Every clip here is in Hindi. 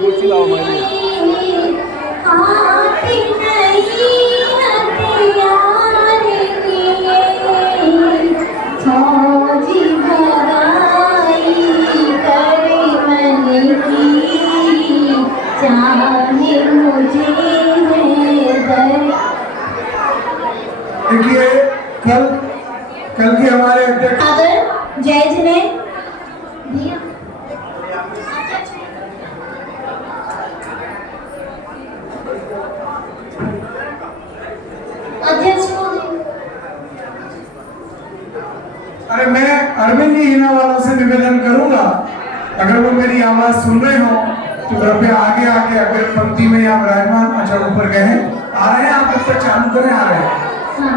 कुर्सी लाओ हमारे देखिए कल के हमारे अध्यक्ष जय जिने अध्यक्ष अरे मैं अरविंद जी हिना वालों से निवेदन करूंगा, अगर वो मेरी आवाज सुन रहे हो तो कृपया आगे आके अगर पंक्ति में यहाँ विराजमान अच्छा ऊपर गए आ रहे हैं, आप जब तक चालू करें आ रहे हैं। हाँ,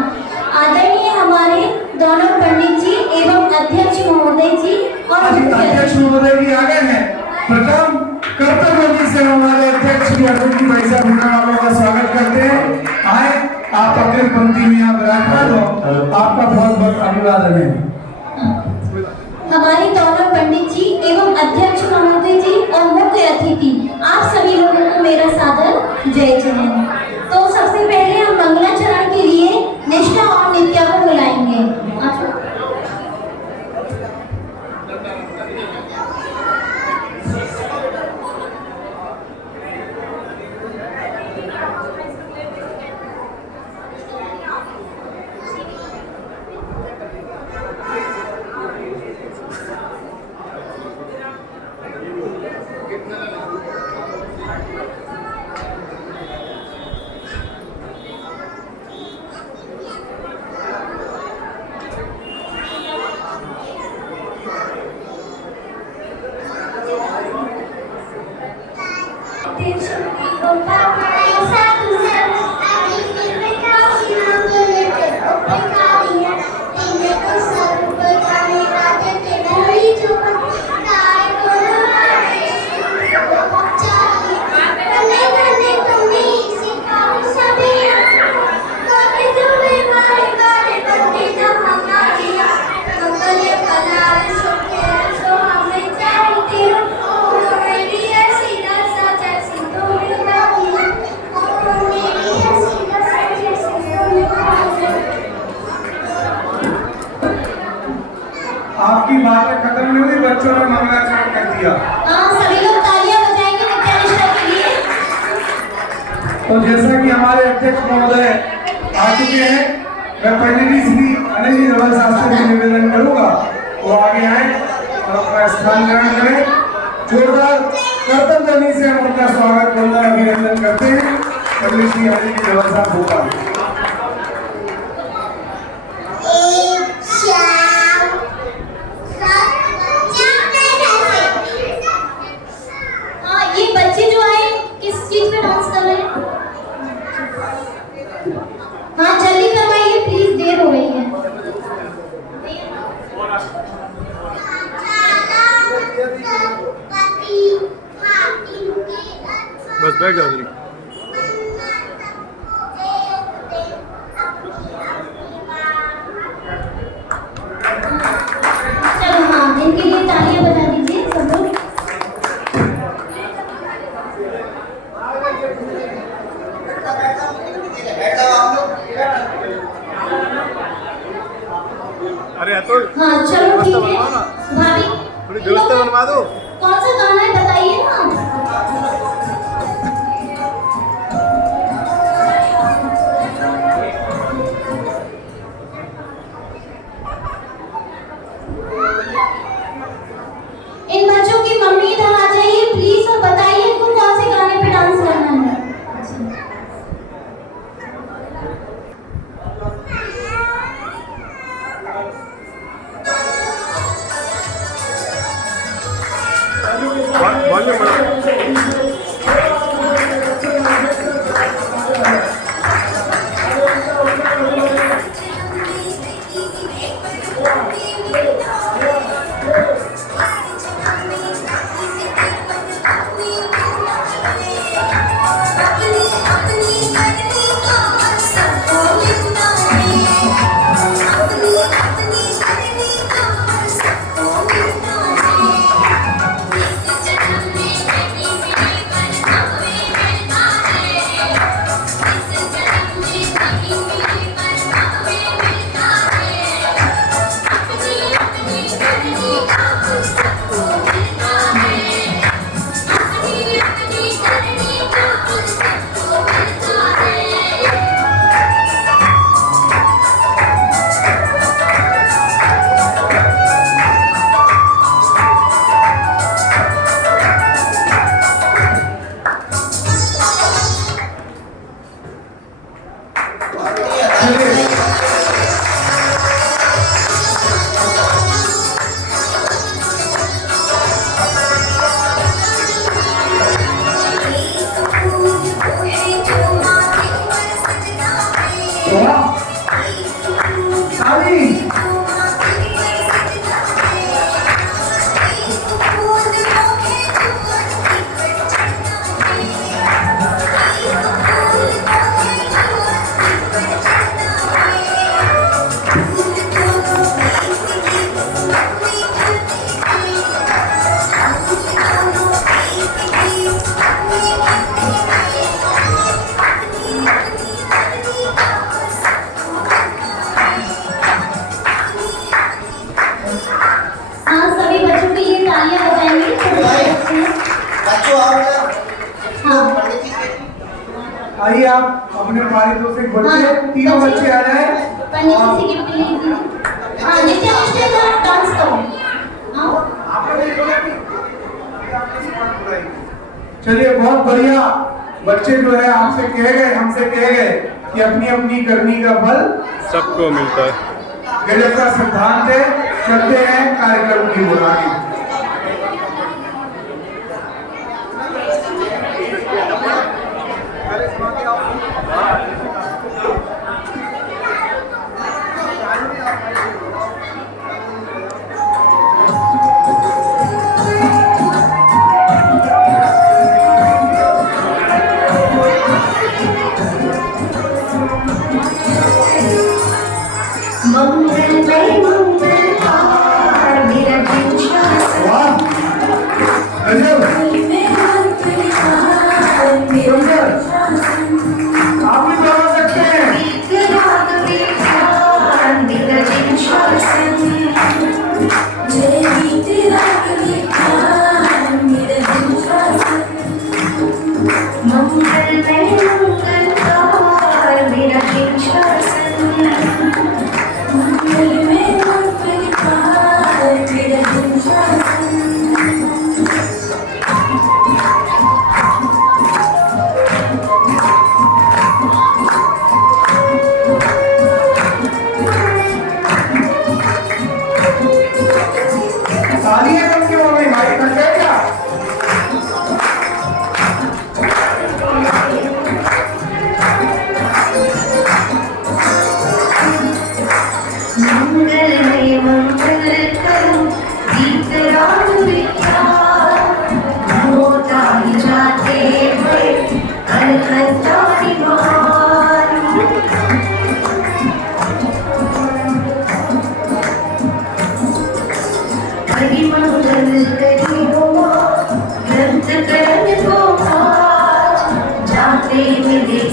आदरणीय हमारे दोनों पंडित जी एवं अध्यक्ष महोदय जी और अध्यक्ष महोदय जी आ गए हैं। प्रथम कर्तव्य से हमारे अध्यक्ष श्री अरविंद जी भाई साहब हिना वालों का स्वागत करते हैं। आए आप अग्रिम पंक्ति में यहाँ विराजमान हो, आपका बहुत बहुत अभिवादन है। हमारे दोनों पंडित जी एवं अध्यक्ष महोदय जी और मुख्य अतिथि आप सभी लोगों को मेरा सादर जय जय। तो सबसे पहले हम मंगलाचरण के लिए निष्ठा और नित्या को बुलाएंगे। आपकी बातें खत्म नहीं हुई, बच्चों ने मंगलाचरण कर दिया। सभी लोग तालियां बजाएंगे नित्या निष्ठा के लिए। तो जैसा कि हमारे अध्यक्ष महोदय आ चुके हैं, मैं पंडित श्री अनिल जी धवल शास्त्री से निवेदन करूंगा वो आगे आए और अपना स्थान ग्रहण करें। जोरदार कर्तव्य से हम उनका स्वागत वंदन अभिनंदन करते हैं। पंडित श्री अनिल जी धवल साहब भोपाल। ये बच्चे जो आए किस चीज पे डांस कर रहे हैं? हाँ जल्दी करवाइए प्लीज, देर हो रही है। बस बैठ जाओ। चलो हाँ, इनके लिए तालियां बजा दीजिए सब लोग। अरे अतुल, हाँ चलो ठीक है भाभी, थोड़ी व्यवस्था बनवा दो। कौन सा गाना है बताइए ना। आइए आप अपने पारितोषिक बच्चे हाँ, तीनों बच्चे आ जाए। पंडित जी से गिफ्ट लीजिए। हाँ नित्य निष्ठा का डांस करो। चलिए बहुत बढ़िया। बच्चे जो है आपसे कहे गए, हमसे कहे गए कि अपनी अपनी करनी का फल सबको मिलता है। गजब का सिद्धांत है। चलते हैं कार्यक्रम की ओर आगे। वाह गजब। सुंदर। आप भी दोनों सकते हैं। तालियां कब क्यों हो गई भाई? थक गए क्या?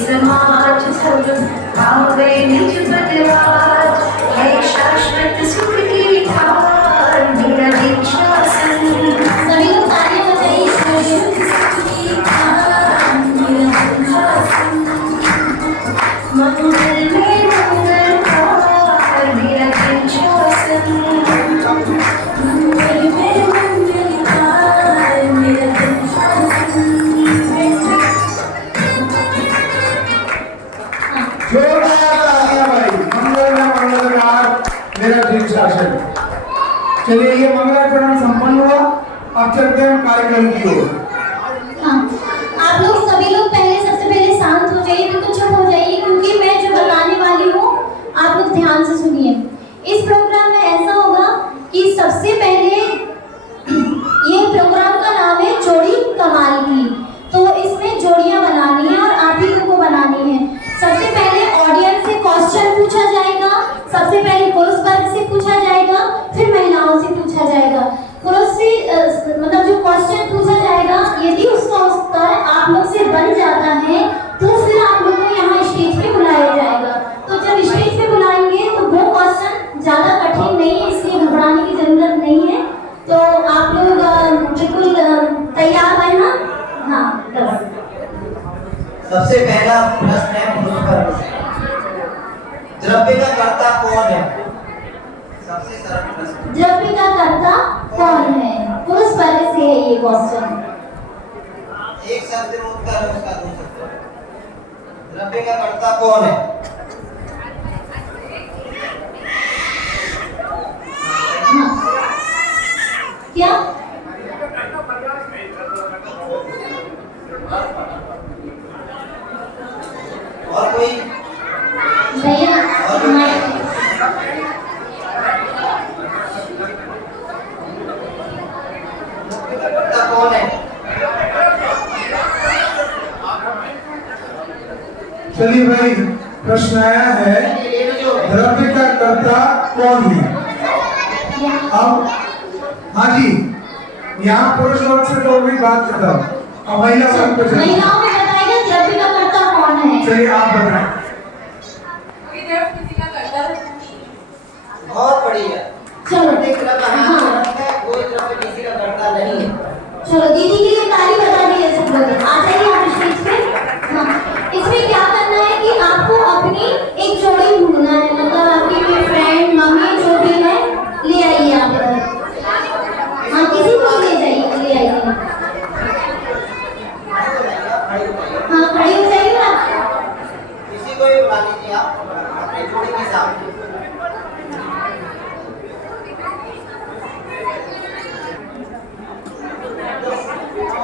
समाज सब आवे निज बदलाव है शाश्वत सुख की थार मेरा दीक्षासन। सभी लोग तालियां बजाइए। मंगल में मंगलकार मेरा दीक्षासन। मंगल में मंगलकार मेरा दीक्षासन। जोरदार तालियां भाई। मंगल में मंगलकार मेरा दीक्षासन। चलिए ये मंगलाचरण संपन्न हुआ। अब चलते हैं कार्यक्रम की ओर। हाँ, आप लोग सभी लोग पहले सबसे पहले शांत हो जाइए, तो चुप हो जाइए, क्योंकि मैं जो बताने वाली हूँ आप लोग ध्यान से सुनिए। इस प्रोग्राम में ऐसा होगा कि सबसे पहले ये प्रोग्राम का नाम है जोड़ी कमाल की। तो इसमें जोड़ियां बनानी है और आप ही लोगों को बनानी है। सबसे पहले ऑडियंस से क्वेश्चन पूछा जाएगा। सबसे पहले पुरुष वर्ग से पूछा जाएगा, फिर महिलाओं से पूछा जाएगा। पुरुष से मतलब जो क्वेश्चन पूछा जाएगा, यदि उसका उत्तर आप लोग से बन जाता है तो फिर आप लोग को यहाँ स्टेज पे बुलाया जाएगा। तो जब स्टेज पे बुलाएंगे तो वो क्वेश्चन ज़्यादा कठिन नहीं है, इसलिए घबराने की जरूरत नहीं है। तो आप लोग बिल्कुल तैयार है ना? हाँ बस। सबसे पहला प्रश्न है पुरुष वर्ग से। द्रव्य का कर्ता कौन है? सबसे सरल प्रश्न। द्रव्य का कर्ता कौन है? पुरुष वर्ग से है ये क्वेश्चन। एक शब्द में उत्तर है उसका, दो शब्द। द्रव्य का कर्ता कौन है? हाँ। क्या? और कोई? भैया कर्ता कौन है? चलिए भाई प्रश्न आया है, द्रव्य का कर्ता कौन है? अब हाँ जी, यहाँ पुरुष वर्ग से तो भी बात खत्म। अब महिला वर्ग पे चलिए। महिलाओं में बताइए द्रव्य का कर्ता कौन है? चलिए आप बताएं। बहुत बढ़िया। चलो एक तरफ हाथ हाँ, रखना है, कोई द्रव्य किसी का कर्ता नहीं है। चलो दीदी के लिए ताली बजा दीजिए सब लोग। आ जाइए आप स्टेज पे। हाँ, इसमें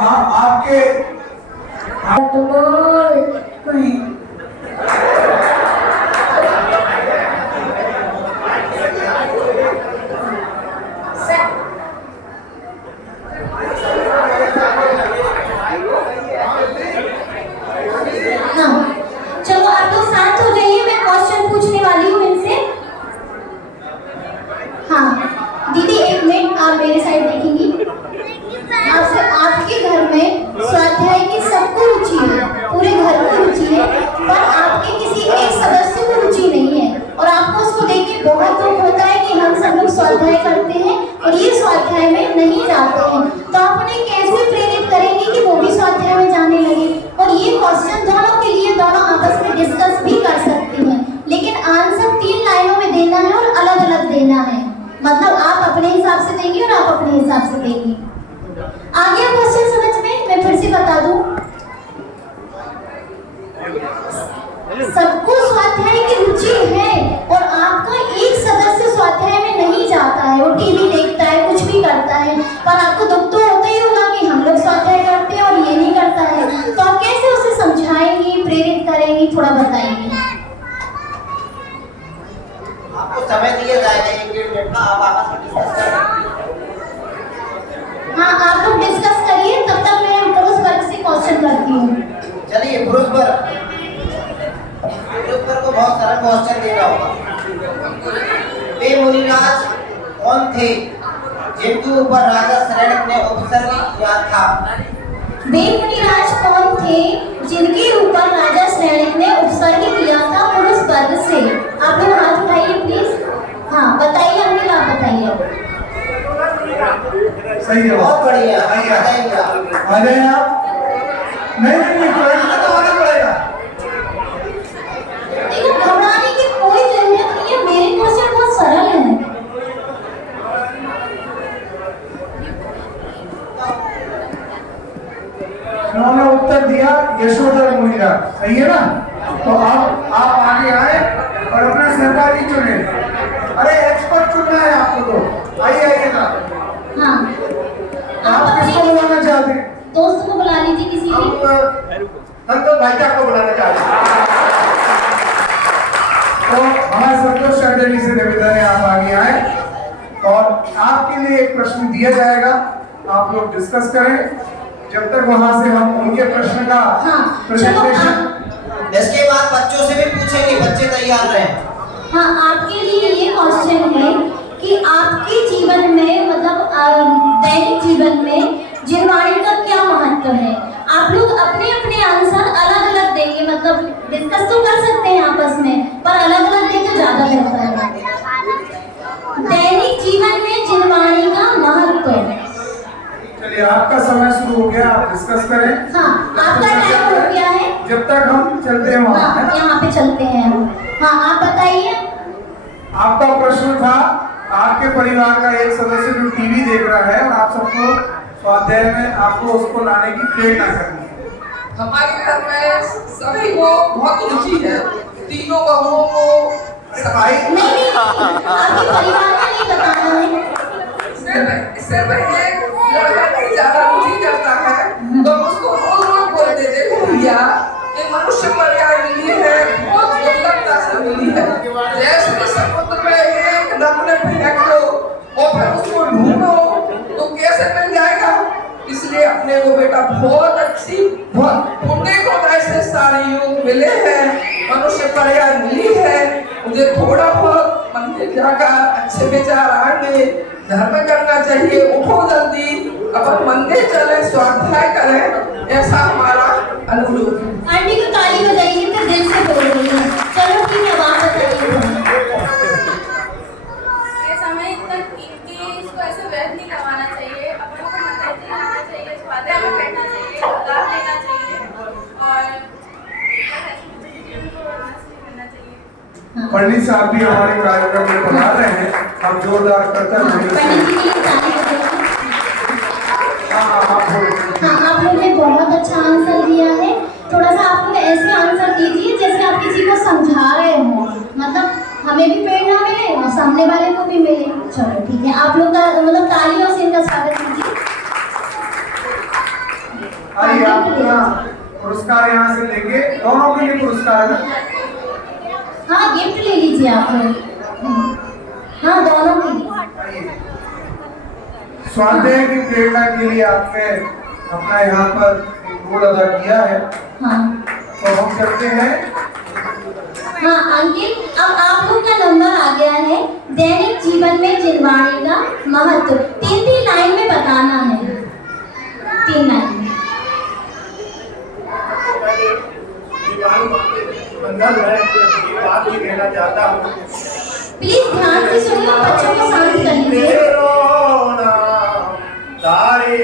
आपके हाँ, चलो आप लोग शांत हो जाइए, मैं क्वेश्चन पूछने वाली हूँ इनसे। हाँ दीदी एक मिनट, आप मेरे साइड देखेंगी। आपसे आपके घर में स्वाध्याय की सबको रुचि है, पूरे घर को रुचि है, पर आपके किसी एक सदस्य को रुचि नहीं है और आपको उसको देख के बहुत दुख होता है कि हम सब लोग स्वाध्याय करते हैं और ये स्वाध्याय में नहीं जाते हैं, तो आप उन्हें कैसे प्रेरित करेंगे कि वो भी स्वाध्याय में जाने लगे? और ये क्वेश्चन दोनों के लिए दोनों आपस में डिस्कस भी कर सकते हैं, लेकिन आंसर 3 लाइनों में देना है और अलग अलग देना है। मतलब आप अपने हिसाब से देंगे और आप अपने हिसाब से देंगे। आ गया क्वेश्चन समझ में? मैं फिर से बता दूं, सबको स्वाध्याय की रुचि है और आपका एक सदस्य स्वाध्याय में नहीं जाता है, वो टीवी देखता है, कुछ भी करता है, पर आपको दुख तो होता ही होगा कि हम लोग स्वाध्याय करते हैं और ये नहीं करता है, तो आप कैसे उसे समझाएंगी, प्रेरित करेंगी, थोड़ा बताइए। आपको समय दिया जाएगा 1-1.5 मिनट का, आप आपस में डिस्कस करें। हाँ आप लोग डिस्कस करिए, तब तक मैं पुरुष वर्ग से क्वेश्चन करती हूँ। चलिए पुरुष वर्ग को बहुत सरल क्वेश्चन देना होगा। वे मुनिराज कौन थे जिनके ऊपर राजा शरण्य ने उपसर्ग किया था? वे मुनिराज कौन थे जिनके ऊपर राजा श्रेणिक ने उपसर्ग किया था पुरुष वर्ग से? आप लोग हाथ उठाइए प्लीज। हाँ बताइए अनिल, आप बताइए। सही है, बहुत बढ़िया, बताइए बताइए। आ जाए आप। नहीं प्रश्न तो आना पड़ेगा। देखो घबराने की कोई जरूरत नहीं है, मेरे क्वेश्चन बहुत सरल है। उन्होंने उत्तर दिया यशोधर मुनिराज, सही है ना? तो आप आगे आए और अपना सहकारी चुने। अरे एक्सपर्ट चुनना है आपको, तो आइए ना। हाँ आप किसको बुलाना चाहते हैं? दोस्त को बुला लीजिए किसी भी। संतोष भाई को बुलाना चाहते हैं। तो हमारे संतोष चौधरी से निवेदन है आप आगे आए और आपके लिए एक प्रश्न दिया जाएगा, आप लोग डिस्कस करें जब तक वहां से हम उनके प्रश्न का प्रेजेंटेशन। इसके बाद बच्चों से भी पूछेंगे, बच्चे तैयार रहें। हाँ आपके लिए ये क्वेश्चन है कि आपके जीवन में मतलब दैनिक जीवन में जिनवाणी का क्या महत्व है? आप लोग अपने अपने आंसर अलग अलग देंगे, मतलब डिस्कस तो कर सकते हैं आपस में, पर अलग अलग दें तो ज्यादा बेहतर है। दैनिक जीवन में जिनवाणी का महत्व। चलिए आपका समय शुरू हो गया, आप डिस्कस करें। हाँ आपका टाइम हो गया है, जब तक हम चलते हैं वहाँ। हाँ यहाँ पे चलते हैं हम। हाँ आप बताइए। आपका प्रश्न था, आपके परिवार का एक सदस्य जो टीवी देख रहा है और आप सबको स्वाध्याय में आपको उसको लाने की प्रेरणा करनी है। हमारे घर में सभी को बहुत रुचि है, तीनों बहुओं को भाई नहीं आपके परिवार का नहीं बताना है। सिर्फ एक लड़का नहीं ज्यादा रुचि करता है, तो उसको रोज रोज बोल देते हैं भैया ये मनुष्य पर्याय मिली है, बहुत दुर्लभता से मिली है। जैसे समुद्र में एक नमूने फेंक दो और फिर उसको ढूंढो तो कैसे मिल जाएगा? इसलिए अपने को बेटा बहुत अच्छी, बहुत पुण्य को ऐसे सारे योग मिले हैं, मनुष्य पर्याय मिली है। मुझे थोड़ा बहुत मंदिर जाकर अच्छे विचार आएंगे, धर्म करना चाहिए, उठो जल्दी अपन मंदिर चले, स्वाध्याय करें, ऐसा हमारा अनुरोध है। आंटी को ताली बजाइए, तो दिल से बोल रही है। चलो ठीक है, आप बताइए। ये समय तक कीमती, इसको ऐसे व्यर्थ नहीं करवाना चाहिए। अपन को मंदिर में आना चाहिए, स्वाध्याय में बैठना चाहिए, लाभ लेना चाहिए और पंडित साहब भी हमारे कार्यक्रम में बता रहे हैं, हम जोरदार करते पंडित जी के लिए ताली बजाइए। हाँ आप लोग ने बहुत अच्छा आंसर दिया है। थोड़ा सा आप लोग ऐसे आंसर दीजिए जैसे आप किसी को समझा रहे हो, मतलब हमें भी प्रेरणा मिले और सामने वाले को भी मिले। चलो ठीक है, आप लोग का मतलब तालियों से इनका स्वागत कीजिए। आइए आप अपना पुरस्कार यहाँ से लेंगे, दोनों के लिए पुरस्कार है। हाँ गिफ्ट ले लीजिए आप लोग। हाँ दोनों के लिए। आइए। स्वाध्याय की प्रेरणा के लिए आपने अपना यहाँ पर एक रोल अदा किया है, हाँ तो हम करते हैं। हाँ अंकित, अब आप लोग का नंबर आ गया है। दैनिक जीवन में जिनवाणी का महत्व 3-3 लाइन में बताना है। 3 लाइन में। बात ही कहना चाहता हूँ, प्लीज ध्यान से सुनिए, बच्चों को शांत कर लीजिए। सारे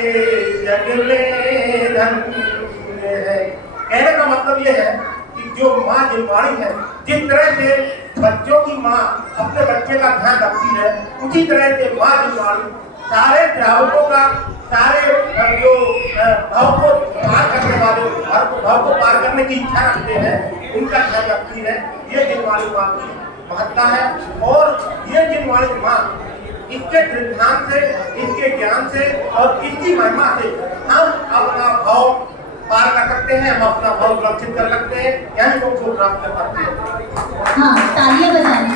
जग में धन्य है। कहने का मतलब ये है कि जो माँ जिनवाणी है, जिस तरह से बच्चों की माँ अपने बच्चे का ध्यान रखती है, उसी तरह से माँ जिनवाणी सारे ग्राहकों का, सारे जो भाव को पार करने वाले, भाव को पार करने की इच्छा रखते हैं, उनका ध्यान रखती है। ये जिनवाणी माँ की महत्ता है। और ये जिनवाणी माँ, इसके सिद्धांत से, इसके ज्ञान से और इसकी महिमा से हम अपना भाव पार कर सकते हैं, हम अपना भाव सुरक्षित कर सकते हैं, यानी को प्राप्त कर सकते हैं। हाँ तालियां बजाइए।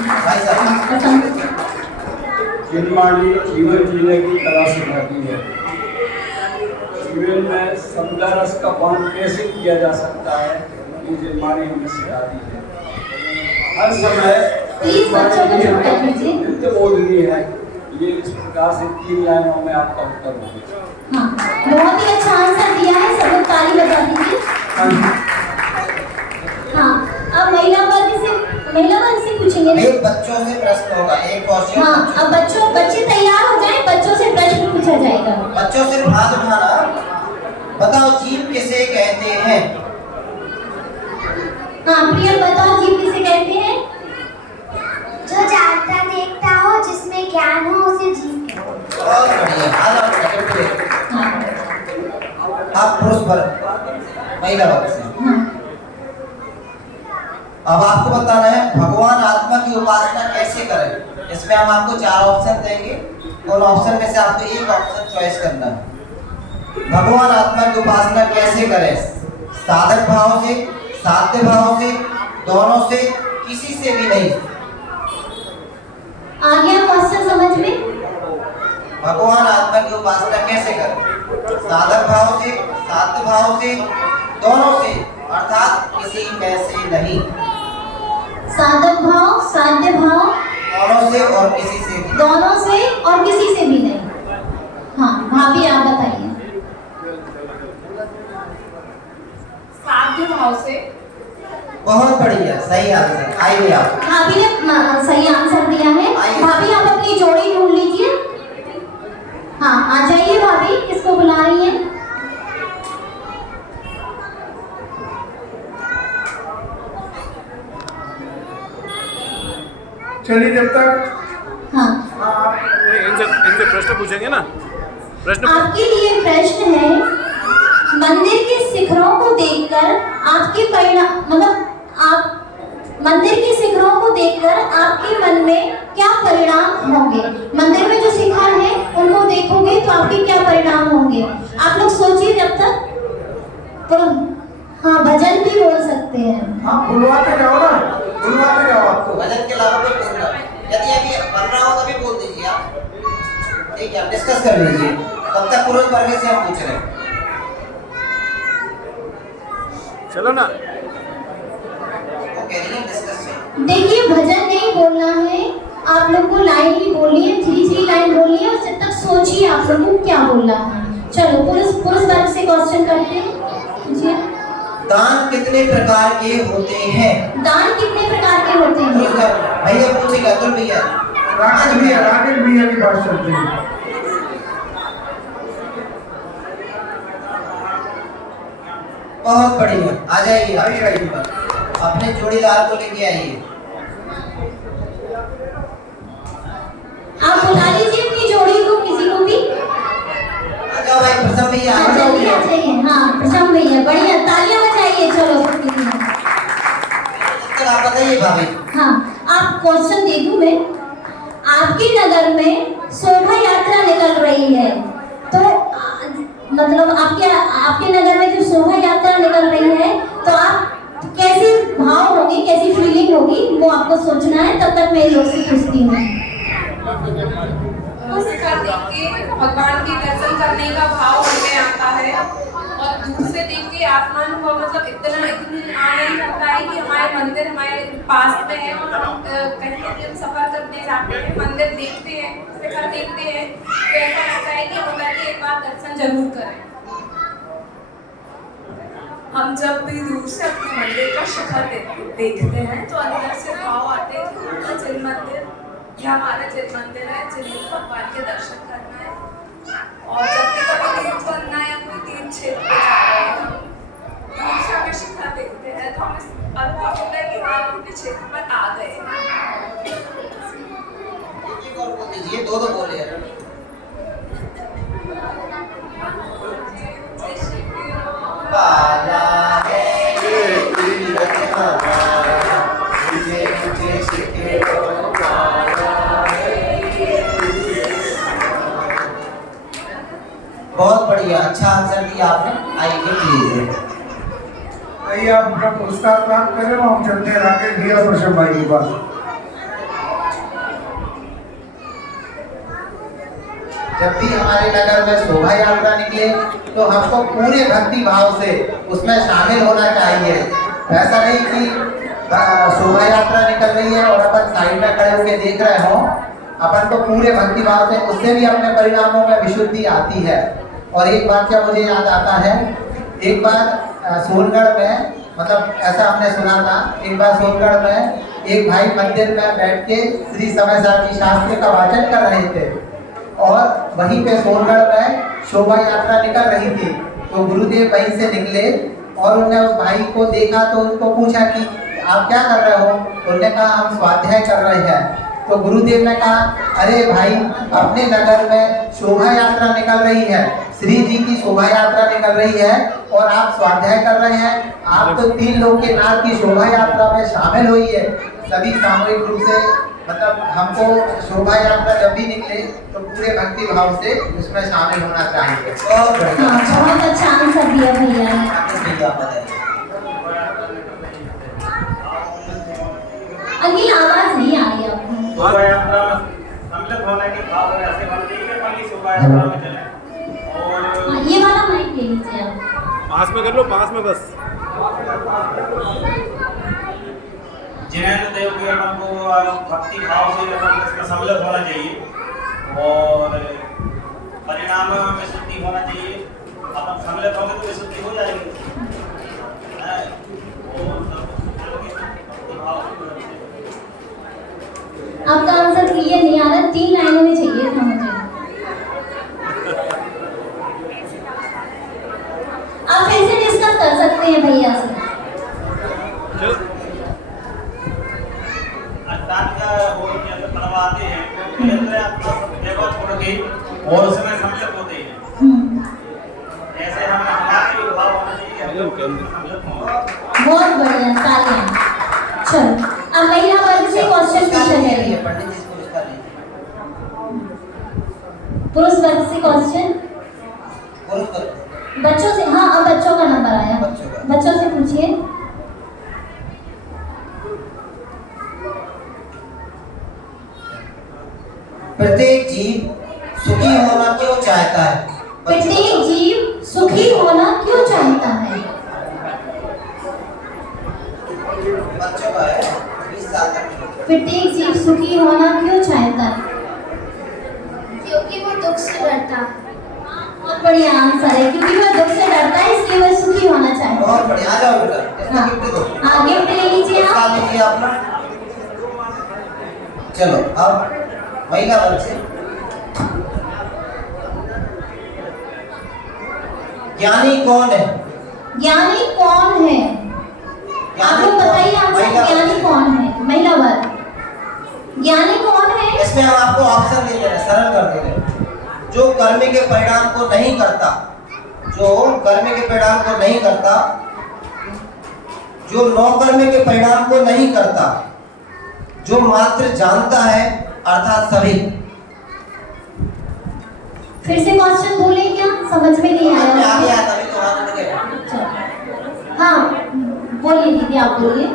जिनवाणी जीवन जीने की कला सिखाती है। जीवन में समझा रस का पान कैसे किया जा सकता है, ये जिनवाणी हमें सिखाती है। हर समय प्लीज बच्चों को चुप कर दीजिए। नित्य बोधनी है। ये इस प्रकार से 3 लाइनों में आपका उत्तर होगा। हाँ बहुत ही अच्छा आंसर दिया है, सब लोग ताली बजा दीजिए। हाँ अब महिला वर्ग से पूछेंगे। एक बच्चों से प्रश्न होगा, एक क्वेश्चन। हाँ अब बच्चे तैयार हो जाएं, बच्चों से प्रश्न पूछा जाएगा। बच्चों से हाथ उठाना। बताओ जीव किसे कहते हैं? हाँ प्रियल बताओ, जीव किसे कहते हैं? जो जानता देखता हो, जिसमें ज्ञान हो, उसे जीव कहते हैं। बहुत बढ़िया। हाँ आप पुरुष वर्ग, महिला वर्ग से। हाँ अब आपको बताना है भगवान आत्मा की उपासना कैसे करें। इसमें हम आपको 4 ऑप्शन देंगे, और ऑप्शन में से आपको एक ऑप्शन चॉइस करना है। भगवान आत्मा की उपासना कैसे करें? साधक भाव से, साध्य भाव से, दोनों से, किसी से भी नहीं। आ गया क्वेश्चन समझ में? भगवान आत्मा की उपासना कैसे करें? साधक भाव से, साध्य भाव से, दोनों से, अर्थात किसी में से नहीं। साधक भाव, साध्य भाव, दोनों से और किसी से भी। दोनों से और किसी से भी नहीं। हाँ भाभी आप बताइए। साध्य भाव से। बहुत बढ़िया, सही आंसर। आइए आप। भाभी ने सही आंसर दिया है। भाभी आप अपनी जोड़ी ढूंढ लीजिए। हाँ आ जाइए भाभी, किसको बुला रही हैं? चलिए जब तक हाँ इनसे प्रश्न पूछेंगे ना। प्रश्न आपके लिए प्रश्न है, मंदिर के शिखरों को देखकर आपके परिणाम, मतलब आप मंदिर के शिखरों को देखकर आपके मन में क्या परिणाम होंगे? मंदिर में जो शिखर है उनको देखोगे तो आपके क्या परिणाम होंगे? आप लोग सोचिए जब तक। हाँ भजन भी बोल सकते हैं। हाँ बुलवाते जाओ ना, बुलवाते जाओ आपको। भजन के अलावा कोई बोलना, यदि अभी बन रहा हो तभी बोल दीजिए आप। ठीक है, आप डिस्कस कर लीजिए। तब तक पुरुष वर्ग से हम पूछ रहे हैं। चलो ना। वो कह रही है डिस्कस से। देखिए भजन नहीं बोलना है, आप लोग को लाइन ही बोलनी है, 3 लाइन बोलनी है, और जब तक सोचिए आप लोग को क्या बोलना है। चलो पुरुष वर्ग से क्वेश्चन करते हैं जी। दान कितने प्रकार के होते हैं? दान कितने प्रकार के होते हैं? भैया पूछेगा, अतुल भैया। राकेश भैया की बात चलती है। बहुत बढ़िया, आ जाइए। अपने जोड़ीदार को लेके आइए। आप बुला लीजिए अपनी जोड़ी को, किसी को भी। आ जाओ भाई, प्रसन्न भैया आ जाओ। जल्दी आ जाइए। हाँ प्रसन्न भैया, बढ़िया, तालियां बजाइए। चलो आप बताइए भाभी। हाँ आप क्वेश्चन दे दूं मैं। आपके नगर में शोभा यात्रा निकल रही है, तो मतलब आपके नगर में जो उसे देख के आत्मानुभव मतलब इतनी आनंद आता है कि हमारे मंदिर हमारे पास में है और हम कहीं भी हम सफर करने जाते हैं, मंदिर देखते हैं, शिखर देखते हैं, तो ऐसा लगता है कि हम करके एक बार दर्शन जरूर करें। हम जब भी दूर से अपने मंदिर का शिखर देखते हैं तो अंदर से भाव आते हैं कि हमारा जिन मंदिर या हमारा जिन मंदिर है जिन भगवान के दर्शन करना है। और जब भी कभी तीर्थ करना है या कोई तीर्थ क्षेत्र पे जा रहे हैं हम दूर से हमें शिखर देखते हैं तो हमें अनुभव होता है कि हाँ हम अपने क्षेत्र पर आ गए हैं। एक और बोल दीजिए, दो बोले बाला है ये तीरथ हमारा, तुझे तुझे सिखे बाला है ये तीरथ हमारा। बहुत बढ़िया, अच्छा आंसर दिया आपने। आइए प्लीज, आइए आप अपना पुरस्कार प्राप्त करें और हम चलते हैं आगे दिया प्रशम भाई के पास। जब भी हमारे नगर में शोभा यात्रा निकले तो हमको पूरे भक्ति भाव से उसमें शामिल होना चाहिए। ऐसा नहीं कि शोभा यात्रा निकल रही है और अपन साइड में खड़े होकर देख रहे हो। अपन को पूरे भक्ति भाव से, उससे भी अपने परिणामों में विशुद्धि आती है। और एक वाक्य मुझे याद आता है, एक बार सोनगढ़ में, मतलब ऐसा हमने सुना था, एक बार सोनगढ़ में एक भाई मंदिर में बैठ के श्री समय सारणी शास्त्र का वाचन कर रहे थे और वहीं पे सोनगढ़ में शोभा यात्रा निकल रही थी। तो गुरुदेव वहीं से निकले और उन्होंने उस भाई को देखा तो उनको पूछा कि आप क्या कर रहे हो? उन्होंने कहा हम स्वाध्याय कर रहे हैं। तो गुरुदेव ने कहा, अरे भाई, अपने नगर में शोभा यात्रा निकल रही है, श्री जी की शोभा यात्रा निकल रही है और आप स्वाध्याय कर रहे हैं। आप तो 3 लोग के नाथ की शोभा यात्रा में शामिल हुई है। सभी सामूहिक रूप से, मतलब हमको शोभा यात्रा जब भी निकले तो पूरे भक्ति भाव से उसमें शामिल होना चाहिए। हाँ, बहुत अच्छा आंसर दिया भैया ने। अनिल, आवाज नहीं आ रही आपको। शोभा यात्रा में सम्मिलित होने के भाव में ऐसे बनती है कि अपन शोभा यात्रा में चले। और हाँ, ये वाला माइक ले लीजिए आप। पास में कर लो, पास में बस। जिनेंद्र देव के अपन को भक्ति भाव से अपन इसमें सम्मिलित होना चाहिए और परिणाम में शुद्धि होना चाहिए। अपन सम्मिलित होंगे तो विशुद्धि हो जाएगी। आपका आंसर क्लियर नहीं आ रहा, 3 लाइनों में चाहिए था मुझे। आप फिर से डिस्कस कर सकते हैं भैया से। बनवाते हैं छोड़ के और उसमें सम्मिलित होते हैं। जैसे हम हमारे भी भाव होना चाहिए, हम लोग सम्मिलित हों। बहुत बढ़िया, तालियां। चलो, अब महिला वर्ग से क्वेश्चन पूछा जाएगा। पुरुष वर्ग से क्वेश्चन बच्चों से। हाँ, अब बच्चों का नंबर आया, बच्चों से पूछिए। प्रत्येक जीव सुखी होना क्यों चाहता है? प्रत्येक जीव सुखी होना क्यों चाहता है? बच्चों का है, 20 साल तक। प्रत्येक जीव सुखी होना क्यों चाहता है? क्योंकि वो दुख से डरता है। बहुत बढ़िया आंसर है, क्योंकि वह दुख से डरता है इसलिए वह सुखी होना चाहता है। बहुत बढ़िया, आ जाओ बेटा, इसका गिफ्ट दो। हाँ, गिफ्ट ले लीजिए आप। निकाल लीजिए आप लोग। चलो, अब महिला वर्ग से ज्ञानी कौन है? ज्ञानी कौन है? आप लोग बताइए आंसर, ज्ञानी कौन है? महिला वर्ग, ज्ञानी कौन है? इसमें हम आपको ऑप्शन दे रहे हैं, सरल कर दे रहे हैं। जो कर्म के परिणाम को नहीं करता, जो कर्म के परिणाम को नहीं करता, जो नौकर्म के परिणाम को नहीं करता, जो मात्र जानता है, अर्थात सभी। फिर से क्वेश्चन बोले, क्या समझ में नहीं आया? आ गया तभी तो हाथ लगे। हाँ, बोलिए दीदी, आप बोलिए।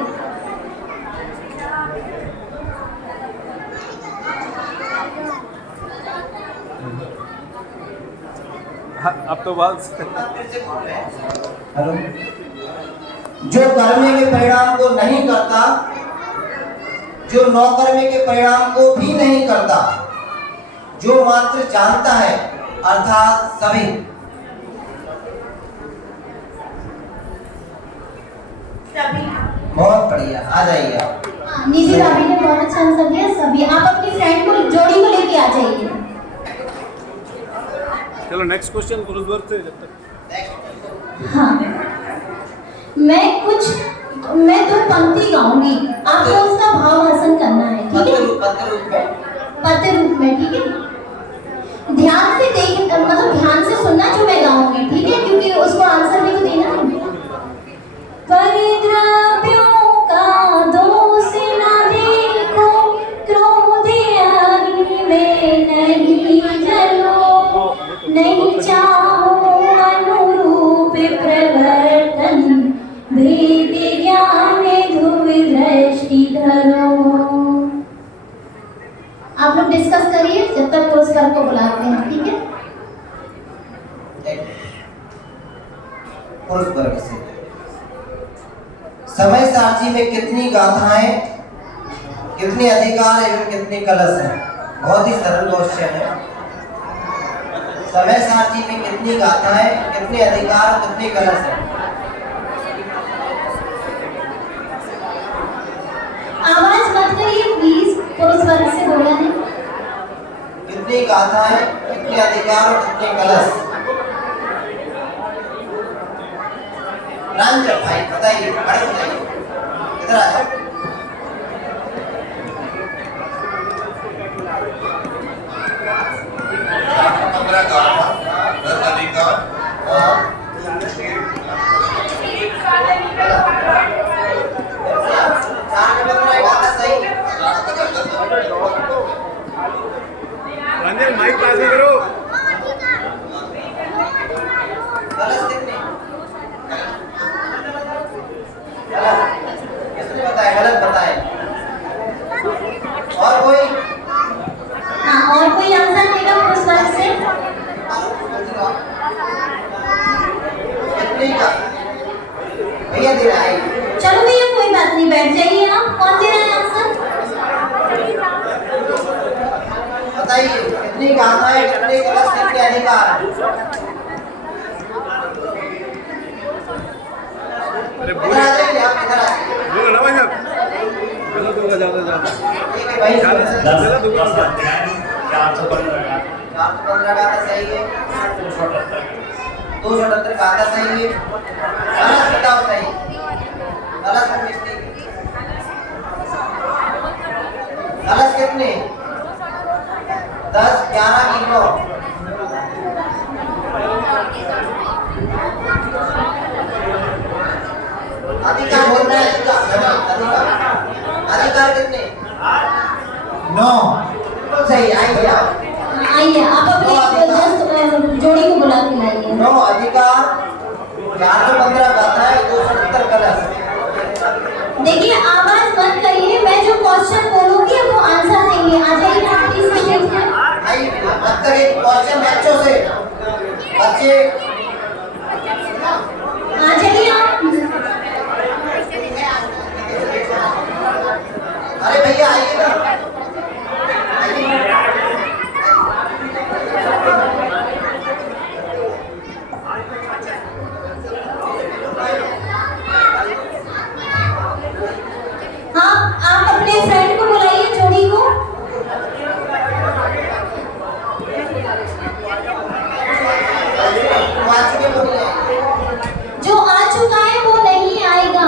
अब तो बस फिर से बोल रहे हैं। हेलो। जो कर्मे के परिणाम को नहीं करता, जो नौकर्मे के परिणाम को भी नहीं करता, जो मात्र जानता है अर्थात सभी। बहुत बढ़िया, आ जाइए आप। निधि भाभी ने बहुत अच्छा आंसर दिया। सभी आप अपनी फ्रेंड को जोड़ी को लेके आ जाइए। चलो नेक्स्ट क्वेश्चन गुरुद्वार से जब तक। हाँ, मैं दो पंक्ति गाऊंगी, आपको उसका भाव हासिल करना है, ठीक है? पद्य रूप में, ठीक है? ध्यान से देख, मतलब ध्यान से सुनना जो मैं गाऊंगी, ठीक है? क्योंकि उसको आंसर भी तो देना है। परिद्रव्यों का दोष न देखो, क्रोधे अग्नि में नहीं जलो, नहीं चाहो अनुरूप प्रवर्तन, भेद ज्ञान ध्रुव दृष्टि धरो। आप लोग डिस्कस करिए जब तक पुरस्कार को बुलाते हैं, ठीक है? पुरस्कार से समय सारची में कितनी गाथाएं, कितने अधिकार एवं कितने कलश हैं? बहुत ही सरल क्वेश्चन है। समय सारची में कितनी गाथाएं, कितने अधिकार और कितने कलश हैं? आवाज मत करिए प्लीज, पुरुष वर्ग से बोला है। कितनी गाथाएं, कितने अधिकार और कितने कलश? रंजन भाई बताइए, बड़े बताइए, इधर आ जाओ। 15 गाथा, 10 अधिकार और रंजन माइक पास करो। किसने बताया? गलत बताए। और कोई? हाँ, और कोई आंसर देगा पुरुष वर्ग से? कितनी का? भैया दे रहा है। चलो भैया कोई बात नहीं, बैठ जाइए आप। कौन दे रहा है आंसर? बताइए कितनी गाथाएं, कितने कलश, कितने अधिकार? अरे इधर आ जाइए, आप इधर आ जाइए। बोलो ना भाई साहब, गलत होगा ज्यादा। ठीक है भाई, 10 अध्याय 415 गाथा सही है। 278 गाथा सही है। कलश बताओ सही। कलश में मिस्टेक। कलश कितने? 10, 11 किलो। अधिकार कितने? अधिकार कितने? 9। सही, आइए आप। आइए आप अपने दोस्त जोड़ी को बुला के लाइए। 9 अधिकार, 415 गाथाएं, 270 कलश। देखिए आवाज मत करिए, मैं जो क्वेश्चन बोलूंगी वो आंसर देंगे। आ जाइए आप प्लीज स्टेज पे। आइए, अब तक एक क्वेश्चन बच्चों से, बच्चे आ जाइए आप। अरे भैया आइए ना। हाँ, आप अपने फ्रेंड को बुलाइए, जोड़ी को। जो आ चुका है वो नहीं आएगा।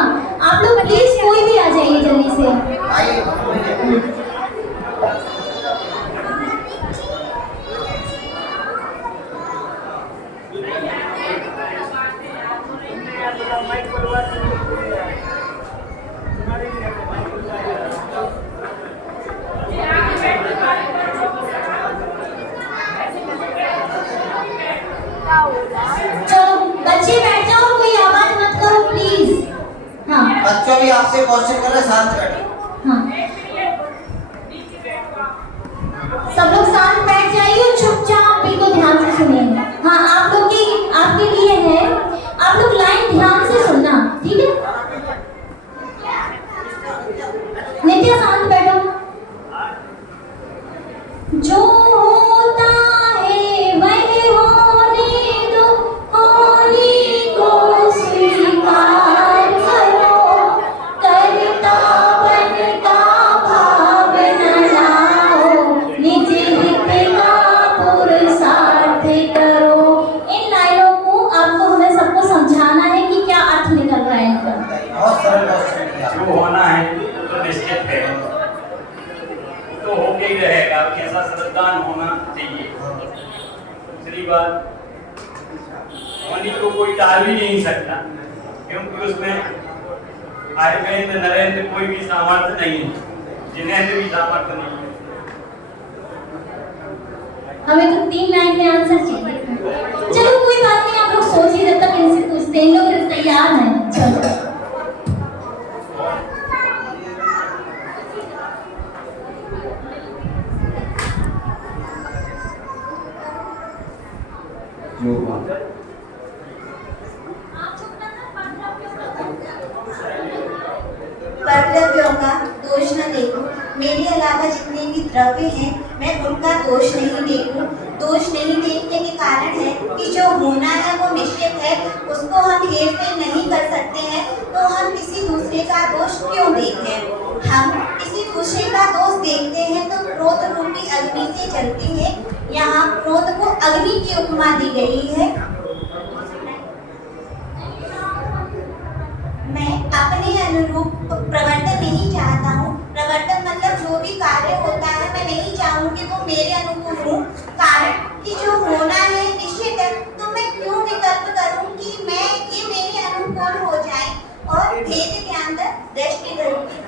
आप लोग प्लीज कोई भी आ जाइए जल्दी से। चलो बच्चे बैठ जाओ, कोई आवाज मत करो प्लीज। हाँ बच्चों भी आपसे क्वेश्चन कर रहे, शांत बैठो। हाँ, सब लोग शांत बैठ जाइए और चुपचाप बिल्कुल ध्यान से सुनिए। हाँ, आप लोग के कर भी नहीं सकता, क्योंकि उसमें अरविंद नरेंद्र कोई भी सामर्थ्य नहीं है, जिनेंद्र भी सामर्थ्य नहीं है। हमें तो 3 लाइन में आंसर चाहिए। चलो कोई बात नहीं, आप लोग सोचिए, जब तक इनसे पूछते हैं। इन लोग तैयार हैं। चलो परद्रव्यों का दोष न देखो, मेरे अलावा जितने भी द्रव्य हैं मैं उनका दोष नहीं देखूं। दोष नहीं देखने के कारण है कि जो होना है वो निश्चित है, उसको हम हेरफेर नहीं कर सकते हैं, तो हम किसी दूसरे का दोष क्यों देखें। हम किसी दूसरे का दोष देखते हैं तो क्रोध रूपी अग्नि से जलते हैं। यहाँ क्रोध को अग्नि की उपमा दी गई है। मैं अपने अनुरूप प्रवर्तन नहीं चाहता हूँ। प्रवर्तन मतलब जो भी कार्य होता है मैं नहीं चाहूँ कि वो मेरे अनुकूल हो, कारण कि जो होना है निश्चित है, तो मैं क्यों विकल्प करूँ कि मैं ये मेरे अनुकूल हो जाए और भेद के अंदर दृष्टि करूँगी।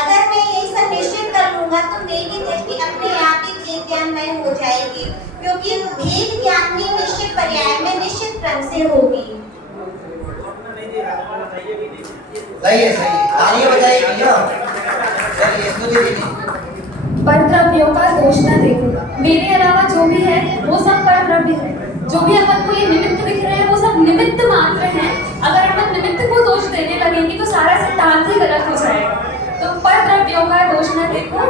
अगर मैं ये सब निश्चित कर लूँगा तो मेरी दृष्टि अपने आप ही भेद ज्ञानमय हो जाएगी, क्योंकि भेद ज्ञान में निश्चित पर्याय में निश्चित क्रम से होगी। सही है, सही है। तालियां बजाइए भैया। चलिए स्तुति दीजिए। परद्रव्यों का दोष न देखो, मेरे अलावा जो भी है वो सब परद्रव्य है। जो भी अपन को ये निमित्त दिख रहे हैं वो सब निमित्त मात्र हैं। अगर अपन निमित्त को दोष देने लगेंगे तो सारा सिद्धांत ही गलत हो जाएगा। तो परद्रव्यों का दोष न देखो,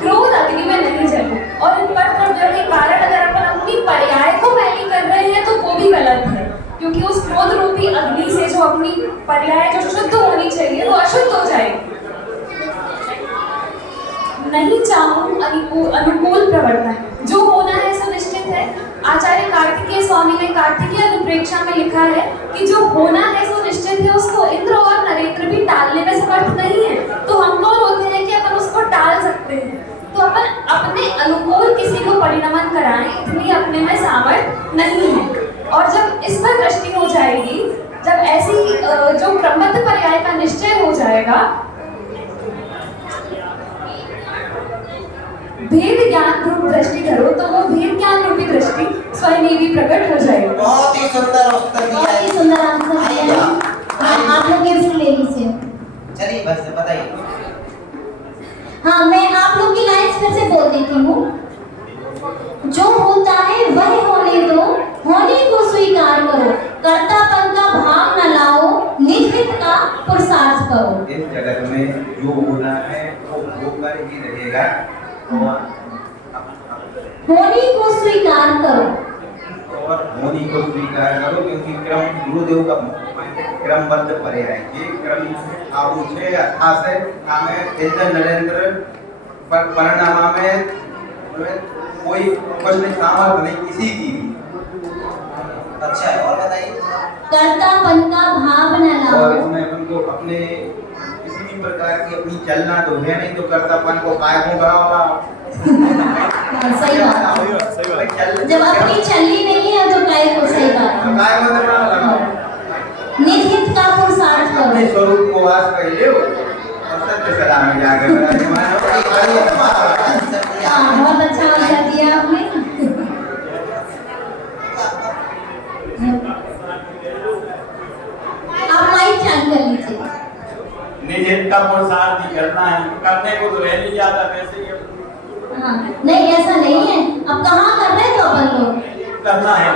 क्रोध अग्नि में नहीं जलो। और इन परद्रव्यों के कारण अगर अपन अपनी पर्याय को मैली कर रहे हैं तो वो भी गलत है, क्योंकि उस क्रोध रूपी अग्नि से जो अपनी पर्याय जो शुद्ध होनी चाहिए वो अशुद्ध हो जाएगी। नहीं चाहूं अनुकूल प्रवर्तन, जो होना है सो निश्चित है। आचार्य कार्तिकेय स्वामी ने कार्तिकीय अनुप्रेक्षा में लिखा है कि जो होना है सो निश्चित है, उसको इंद्र और नरेंद्र भी टालने में समर्थ नहीं है। तो हम कौन होते हैं कि अपन उसको टाल सकते हैं। तो अपन अपने अनुकूल किसी को परिणमन कराएं, इतनी अपने में सामर्थ्य नहीं है। और जब इस पर दृष्टि हो जाएगी, जब ऐसी जो क्रमबद्ध पर्याय का निश्चय हो जाएगा, भेद ज्ञान रूप दृष्टि करो, तो वो भेद ज्ञान रूपी दृष्टि स्वयं ही प्रकट हो जाएगी। बहुत ही सुंदर उत्तर दिया बहुत ही है। सुंदर आंसर दिया है। आप लोग गिफ्ट ले लीजिए। चलिए बस बताइए। हाँ, मैं आप लोग की लाइन्स फिर से बोल देती हूँ। जो होता है वह होने दो, होने को स्वीकार करो, कर्तापन का भाव न लाओ, निज हित का पुरुषार्थ करो। इस जगत में जो होना है वो होकर ही रहेगा, और होने को स्वीकार करो, और होनी को स्वीकार करो, क्योंकि क्रम गुरुदेव का क्रमबद्ध पर्याय है। ये क्रम आउचे अथा से नामे इंद्र नरेंद्र पर परिणाम में कोई प्रश्न सामर्थ्य नहीं किसी की भी। अच्छा है, और बताइए। कर्तापन का भाव न लाओ। और इसमें अपन को अपने किसी भी प्रकार की अपनी चलना तो है नहीं, तो कर्तापन को काय को कराओगा। सही बात। जब अपनी चलनी नहीं है तो काय को, सही बात। तो काय को लगाओ। निज हित का पुरुषार्थ करो। अपने स्वरूप को वास कर ले और सत्य सदा में जाकर बहुत अच्छा आंसर दिया आपने। आप माइक चालू कर लीजिए। निज हित का पुरुषार्थ भी करना है, करने को तो रह नहीं जाता वैसे ही। हाँ, नहीं ऐसा नहीं है। अब कहाँ कर रहे हैं तो अपन लोग करना है।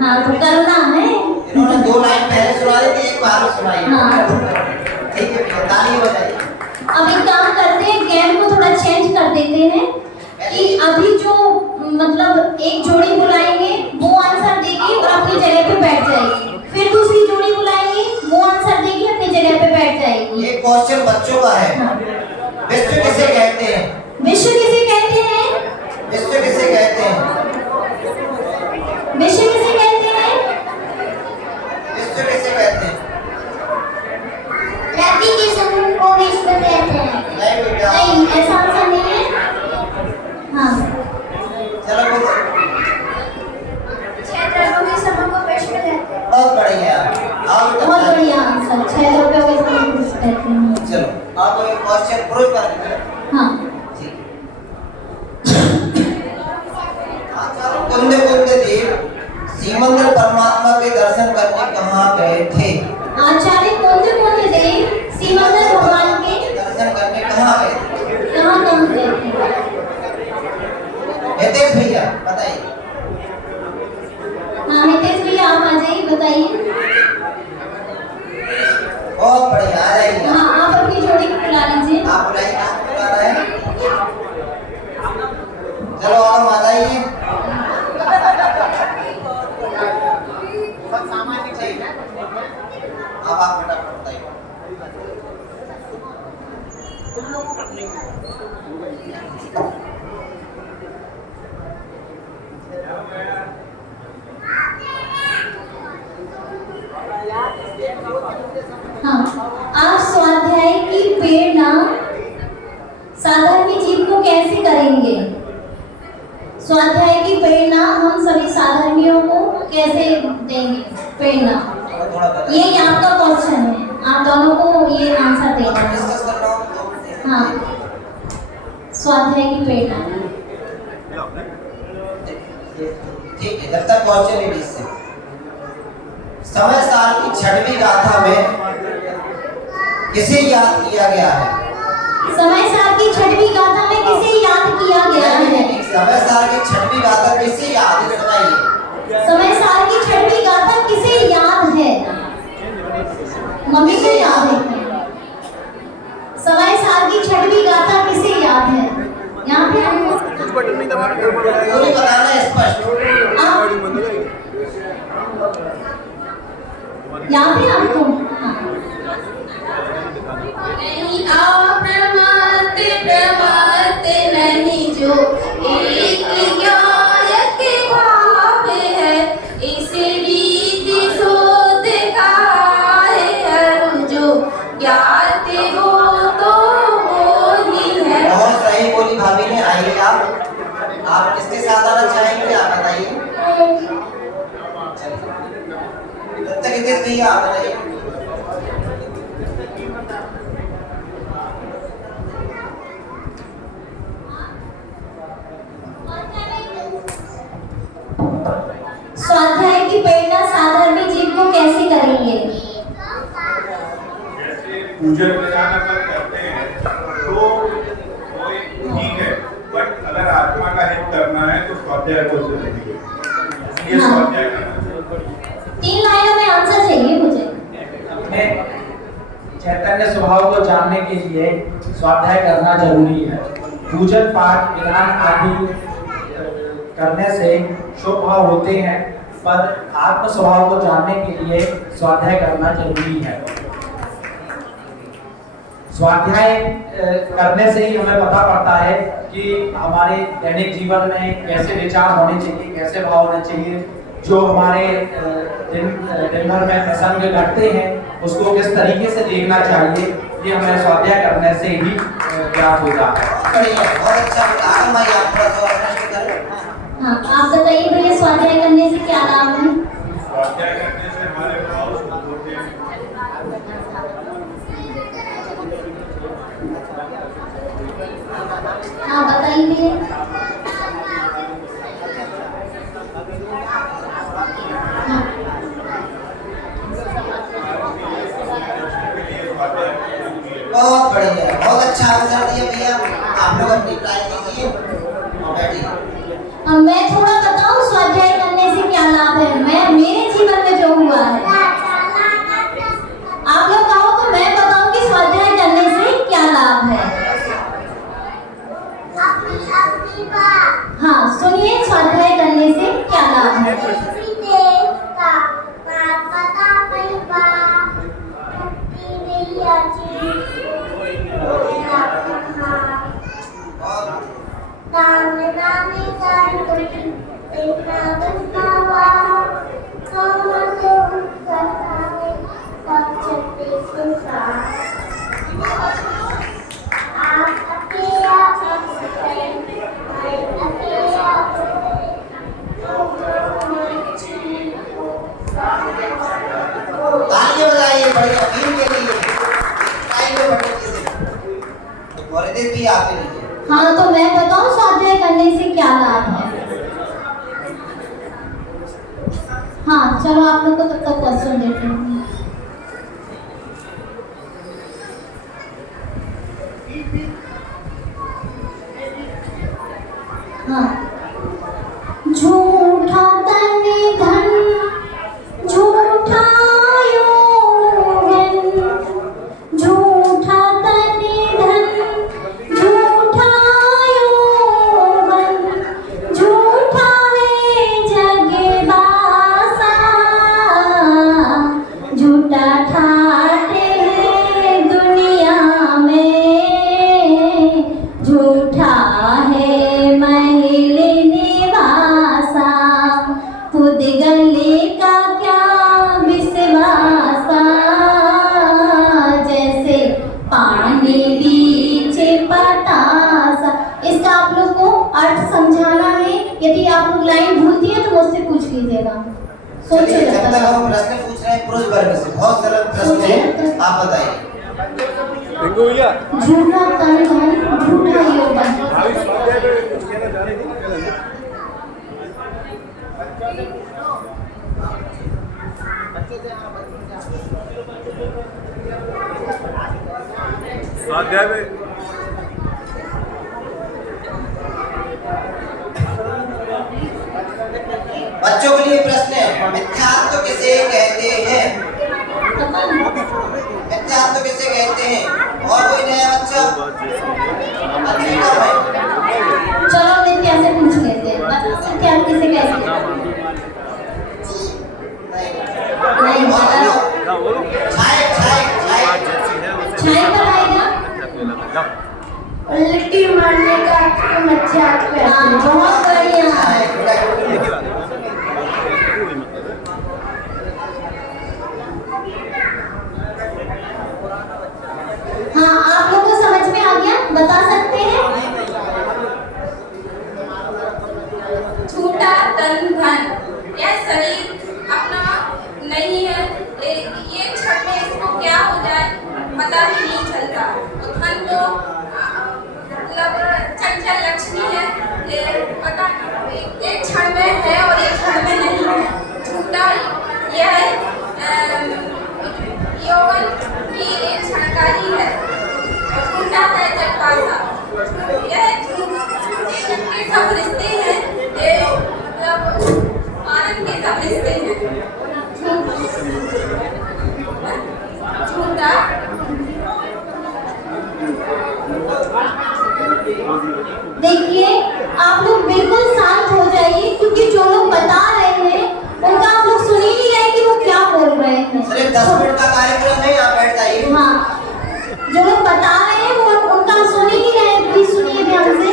हाँ, तो करना है। इन्होंने 2 लाइन पहले सुना दी थी, एक बार सुनाई। हाँ। ठीक है, तालियां बजाइए। अब एक काम करते हैं, गेम को थोड़ा चेंज कर देते हैं कि अभी जो मतलब एक जोड़ी बुलाएंगे वो आंसर देगी और अपनी जगह पे बैठ जाएगी, फिर दूसरी जोड़ी बुलाएंगे वो आंसर देगी अपनी जगह पे बैठ जाएगी। ये क्वेश्चन बच्चों का है। विश्व किसे कहते हैं? विश्व किसे कहते हैं? विश्व किसे कहते हैं? विश्व किसे कहते हैं? विश्व किसे कहते हैं? रवि के समूह को विश्व कहते हैं। नहीं बेटा। नहीं, ऐसा आंसर नहीं है। हाँ, चलो बोलो। 6 द्रव्यों के समूह को विश्व कहते हैं। बहुत बढ़िया। रहे थे? आचार्य कौन से थे सिमंदर भगवान के दर्शन करने कहाँ गए थे? कहाँ गए थे? हितेश भैया बताइए। हाँ हितेश भैया आप आ जाइए, बताइए। बहुत बढ़िया, आ जाइए। हाँ आप अपनी जोड़ी को बुला लीजिए। आप बुलाइए, किसको बुला रहे हैं? चलो आओ, आ जाइए। ठीक। अब आप फटाफट बताइए। हाँ आप स्वाध्याय की प्रेरणा साधारण जीव को कैसे करेंगे? स्वाध्याय की प्रेरणा हम सभी साधर्मियों को कैसे देंगे प्रेरणा? ये आपका क्वेश्चन है, आप दोनों को ये आंसर देना है। हाँ स्वाध्याय की प्रेरणा। ठीक है, जब तक क्वेश्चन लेडीज से समय साल की 6वीं गाथा में किसे याद किया गया है? समय साल की 6वीं गाथा में किसे याद किया गया है? समय साल की 6वीं गाथा किसे याद है, सुनाइए। समय साल की 6वीं गाथा किसे याद है? मम्मी को याद है। समय साल की 6वीं गाथा किसे याद है? यहाँ पे पूरी बताना है स्पष्ट। यहाँ पे आपको नहीं अप्रमत्त प्रमत्त नहीं जो एक ज्ञान के भाव है, इस रीति शोध का है जो ज्ञात हो तो वो ही है। बहुत सही बोली भाभी ने। आइए आप किसके साथ आना चाहेंगे, आप बताइए। तब तक हितेश भैया आप बताइए। स्वाध्याय की प्रेरणा साधारण जीव को कैसे करेंगे? पूजन विधान अपन करते हैं तो वो ठीक है, बट अगर आत्मा का हित करना है तो स्वाध्याय को जरूरी है। ये स्वाध्याय करना चाहिए। 3 लाइनों में आंसर चाहिए मुझे। अपने चैतन्य स्वभाव को जानने के लिए स्वाध्याय करना जरूरी है। पूजन पाठ विधान आदि करने से शुभ भाव होते हैं, पर आत्म स्वभाव को जानने के लिए स्वाध्याय करना जरूरी है। स्वाध्याय करने से ही हमें पता पड़ता है कि हमारे दैनिक जीवन में कैसे विचार होने चाहिए, कैसे भाव होने चाहिए, जो हमारे दिन भर में प्रसंग घटते हैं उसको किस तरीके से देखना चाहिए, ये हमें स्वाध्याय करने से ही ज्ञात होता है। बहुत अच्छा बताया। मैं आपका प्रश्न करूं। हाँ आप बताइए भैया, स्वाध्याय करने से क्या लाभ है? स्वाध्याय करने से हमारे भाव शुद्ध होते हैं। हाँ बताइए। बहुत बढ़िया, बहुत अच्छा आंसर दिया भैया। आप लोग अपनी ट्राई कीजिए और बैठिए। मैं थोड़ा बताऊं स्वाध्याय करने से क्या लाभ है, मैं मेरे जीवन में जो हुआ है। आप लोग कहो तो मैं बताऊं कि स्वाध्याय करने से क्या लाभ है। हाँ सुनिए, स्वाध्याय करने से क्या लाभ है। तालियां बजाइए बढ़िया टीम के लिए। और इधर भी आप लीजिए। हाँ तो मैं बताऊं स्वाध्याय करने से क्या लाभ है। हाँ चलो आप लोग को तब तक क्वेश्चन देते हैं। ठाठ है दुनिया में, झूठा है महल निवासा, खुद गले का क्या विश्वासा, जैसे पानी बीच पतासा। इसका आप लोग को अर्थ समझाना है। यदि आप लोग लाइन भूलती है तो मुझसे पूछ लीजिएगा। सोचिए जब तक हम प्रश्न पूछ रहे हैं पुरुष वर्ग से, बहुत सरल प्रश्न है, आप बताइए। झूठा तन धन, झूठा यौवन। स्वाध्याय में बच्चों के लिए प्रश्न है, मिथ्यात्व किसे कहते हैं? मिथ्यात्व किसे कहते हैं? और कोई नया बच्चा? अच्छी कम है। चलो नित्या से पूछ लेते हैं, मिथ्या किसे कहते हैं? नहीं बताओ। छाए छाए छाए छाए बताएगा। लिट्टी मारने का मिथ्यात्व है। हाँ, बहुत बढ़िया। हाँ, आप लोग को समझ में आ गया? बता सकते हैं? झूठा तन धन, यह शरीर अपना नहीं है, ये क्षण में इसको क्या हो जाए पता भी नहीं चलता। धन तो मतलब चंचल लक्ष्मी है, ये पता एक क्षण में है और एक क्षण में नहीं है। झूठा यह यौवन भी एक क्षण का ही है। झूठा है जग पासा, यह झूठे के सब रिश्ते हैं, ये मतलब आनंद के सब रिश्ते हैं। झूठा देखिए, आप लोग बिल्कुल शांत हो जाइए, क्योंकि जो लोग बता रहे हैं उनका आप लोग सुन ही नहीं रहे कि वो क्या बोल रहे हैं। सिर्फ 10 मिनट का कार्यक्रम है, आप बैठ जाइए। हाँ, जो लोग बता रहे हैं वो उनका सुन ही नहीं रहे। प्लीज सुनिए ध्यान से।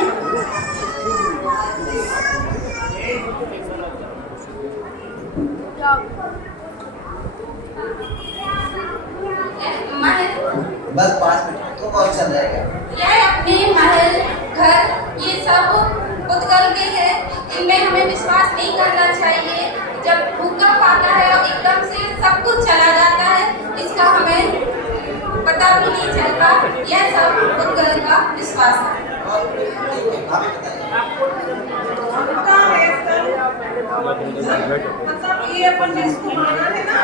बस 5 मिनट तो क्वेश्चन रहेगा। यह अपने महल घर ये सब पुतगल के हैं, इनमें हमें विश्वास नहीं करना चाहिए। जब भूकंप आता है और एकदम से सब कुछ चला जाता है, इसका हमें पता भी नहीं चलता। यह सब पुतगल का विश्वास है। मतलब ये अपन जिसको माना है ना,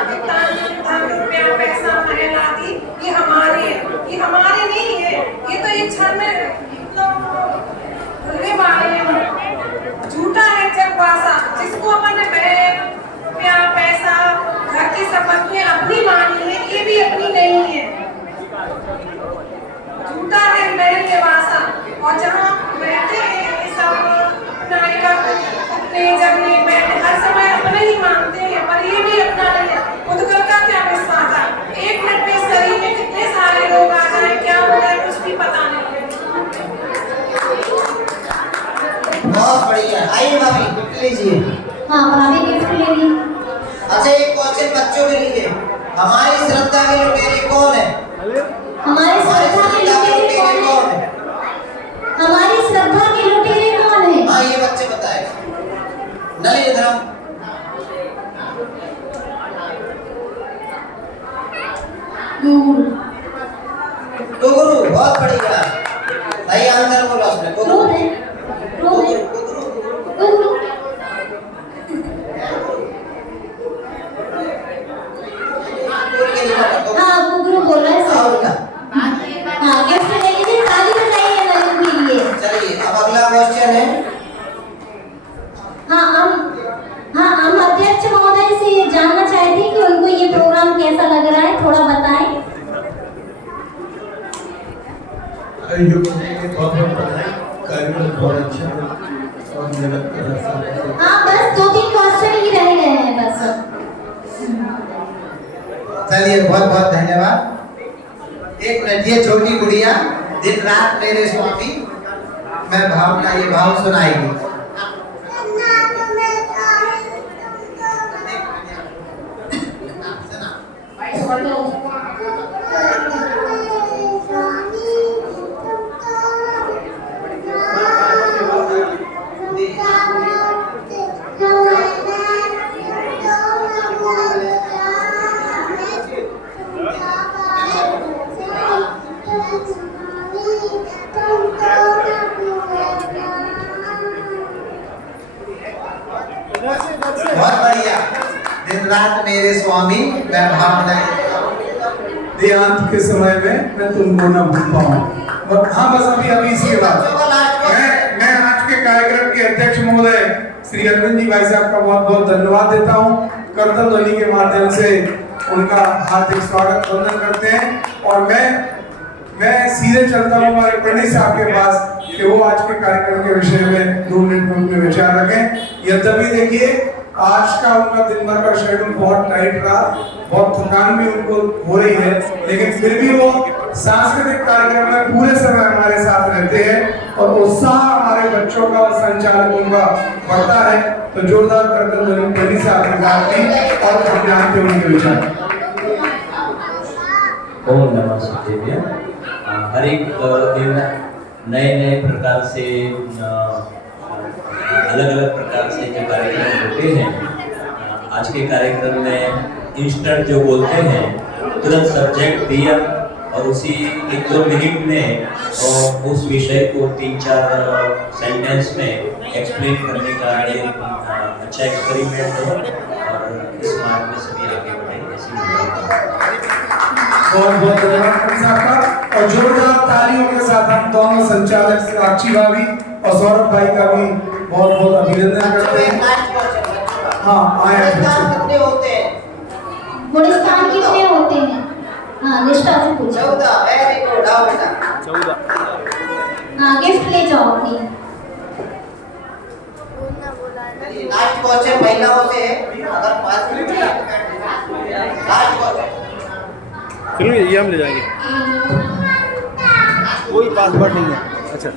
रुपया पैसा महल आदि, ये हमारे है, ये हमारे नहीं है। ये तो एक क्षण में भूलने वाले हैं। झूठा है जग पासा, जिसको अपन ने रुपया पैसा घर की संपत्तियां अपनी मानी है, ये भी अपनी नहीं है। झूठा है महल निवासा, और जहाँ बैठे हैं ये सब अपने जगने बैठे हर समय अपने ही मानते हैं, पर ये भी अपना नहीं है। पुतगल का क्या विश्वास है? 1 मिनट में शरीर में कितने सारे लोग आ जाए, क्या हो जाए, कुछ भी पता नहीं है। बहुत बढ़िया। आइए भाभी गिफ्ट लीजिए। हाँ, भाभी गिफ्ट लेगी। अच्छा, एक क्वेश्चन बच्चों के लिए, हमारी श्रद्धा के लुटेरे कौन है? हमारी श्रद्धा के लुटेरे कौन है? हमारी श्रद्धा के लुटेरे कौन है? हाँ, ये बच्चे बताए। नलिनीधरम। गुरु, बहुत बढ़िया। सही आंसर बोला उसने। गुरु हाँ, गुरु बोल रहा है। हाँ, गिफ्ट ले लीजिए। ताली बजाइए नलिन के लिए। चलिए, अब अगला क्वेश्चन है। हम अध्यक्ष महोदय से जानना चाहते हैं कि उनको ये प्रोग्राम कैसा लग रहा है, थोड़ा बताएं। कार्यक्रम बहुत अच्छा है और मेरा हाँ, बस 2-3 क्वेश्चन ही रह गए हैं बस। चलिए बहुत बहुत धन्यवाद। एक मिनट, ये छोटी गुड़िया दिन रात मेरे स्वामी मैं भावना ये भाव सुनाएगी। बहुत बढ़िया। दिन रात मेरे स्वामी मैं भावना देहांत के समय में मैं तुमको न भूल पाऊँ। हाँ बस अभी इसके बाद मैं आज के कार्यक्रम के अध्यक्ष महोदय श्री अरविंद जी भाई साहब का बहुत बहुत धन्यवाद देता हूँ। करतल ध्वनि के माध्यम से उनका हार्दिक स्वागत वंदन करते हैं। और मैं सीधे चलता हूँ हमारे पंडित साहब के पास कि वो आज के कार्यक्रम के विषय में 2 मिनट में उनके विचार रखें। यद्यपि देखिए आज का उनका दिन भर का शेड्यूल बहुत टाइट रहा, बहुत थकान भी उनको हो रही है, लेकिन फिर भी वो सांस्कृतिक कार्यक्रम में पूरे समय हमारे साथ रहते हैं और उत्साह हमारे बच्चों का और संचालकों का बढ़ता है। तो जोरदार करतल ध्वनि पंडित साहब के साथ भी और हम जानते हैं उनके विचार। ओम नमः शिवाय। हर एक दिन नए प्रकार से अलग अलग प्रकार से जो कार्यक्रम होते हैं। आज के कार्यक्रम में इंस्टेंट जो बोलते हैं तुरंत सब्जेक्ट दिया और उसी 1-2 मिनट में और उस विषय को 3-4 सेंटेंस में एक्सप्लेन करने का एक अच्छा एक्सपेरिमेंट है और इस मार्ग में सभी आगे बढ़े ऐसी बहुत बहुत धन्यवाद साहब का। और जोरदार तालियों के साथ हम दोनों संचालक साक्षी भाभी और सौरभ भाई का भी बहुत बहुत अभिनंदन करते हैं। हाँ आए कितने होते हैं? गुणस्थान कितने होते हैं? हाँ निष्ठा से पूछो। 14। Very good. आओ बेटा 14। हाँ गिफ्ट ले जाओ अपनी। लास्ट क्वेश्चन महिलाओं से है, अगर 5 मिनट लास्ट क्वेश्चन चलो ये हम ले जाएंगे। कोई पासवर्ड नहीं है। अच्छा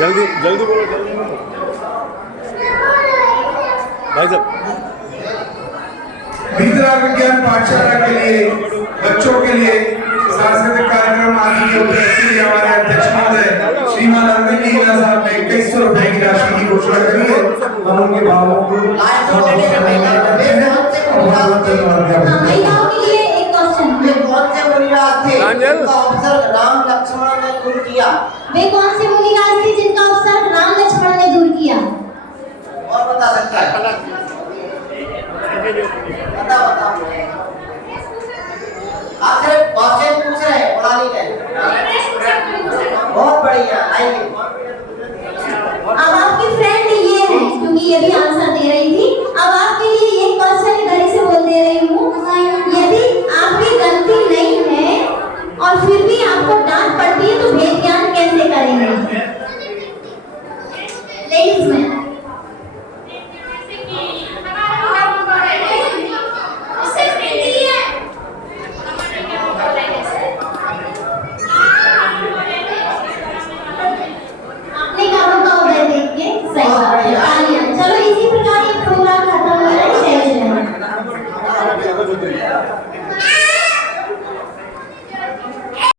जल्दी जल्दी बोलो, जल्दी बोलो भाई साहब। विद्या विज्ञान पाठशाला के लिए बच्चों के लिए सांस्कृतिक कार्यक्रम आदि के उपलक्ष्य में हमारे अध्यक्ष महोदय श्रीमान अरविंद जी साहब ने 2100 रुपए की राशि की घोषणा करी है। हम उनके भावों को महिलाओं के लिए एक क्वेश्चन। वे कौन से मुनिराज थे जिनका अवसर राम लक्ष्मण ने दूर किया? वे कौन से मुनिराज थे जिनका अवसर राम लक्ष्मण ने दूर किया? और बता सकता है? बताओ।